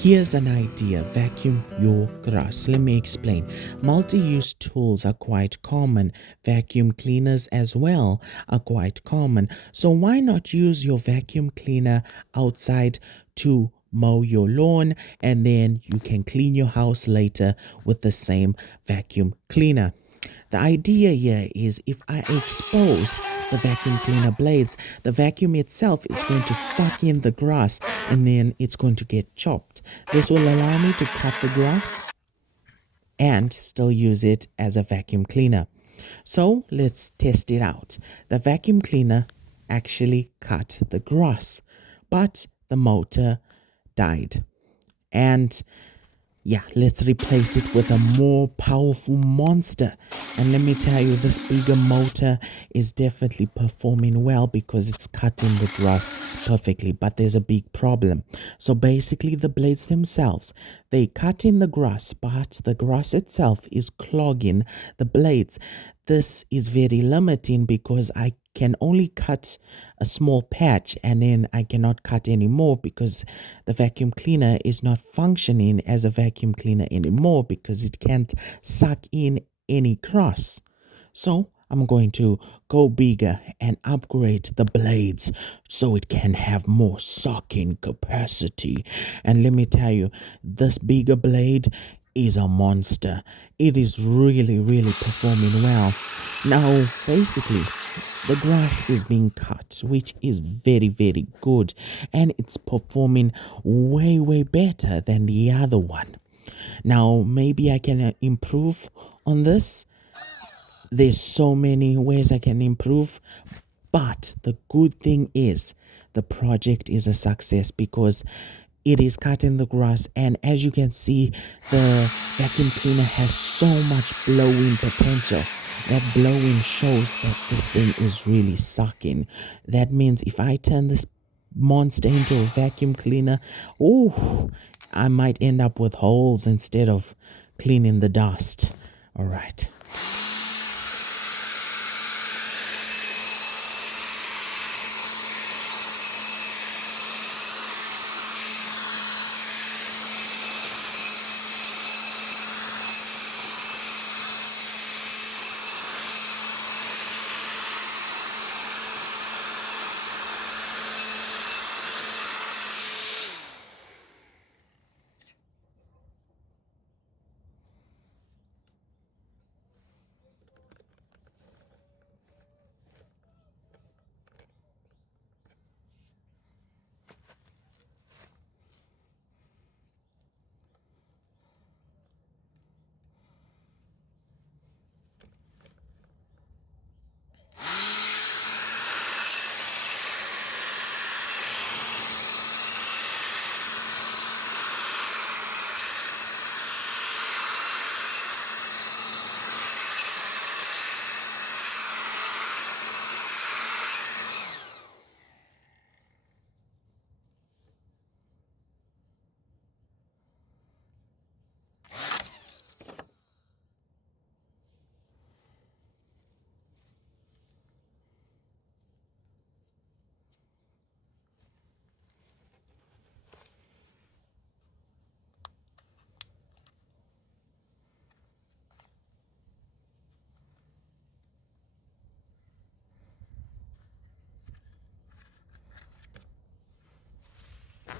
Here's an idea: vacuum your grass. Let me explain. Multi-use tools are quite common. Vacuum cleaners as well are quite common. So why not use your vacuum cleaner outside to mow your lawn, and then you can clean your house later with the same vacuum cleaner. The idea here is, if I expose the vacuum cleaner blades, the vacuum itself is going to suck in the grass and then it's going to get chopped. This will allow me to cut the grass and still use it as a vacuum cleaner. So let's test it out. The vacuum cleaner actually cut the grass, but the motor died. And yeah, let's replace it with a more powerful monster. And let me tell you, this bigger motor is definitely performing well because it's cutting the grass perfectly. But there's a big problem. So basically, the blades themselves, they cut in the grass, but the grass itself is clogging the blades. This is very limiting because I can only cut a small patch and then I cannot cut anymore because the vacuum cleaner is not functioning as a vacuum cleaner anymore because it can't suck in any grass. So I'm going to go bigger and upgrade the blades so it can have more sucking capacity. And let me tell you, this bigger blade is a monster. It is really performing well. Now basically, the grass is being cut, which is very good, and it's performing way better than the other one. Now maybe I can improve on this. There's so many ways I can improve, but the good thing is the project is a success because it is cutting the grass, and as you can see, the vacuum cleaner has so much blowing potential. That blowing shows that this thing is really sucking. That means if I turn this monster into a vacuum cleaner, oh, I might end up with holes instead of cleaning the dust. All right.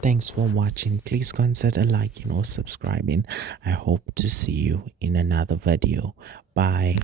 Thanks for watching. Please consider liking or subscribing. I hope to see you in another video. Bye.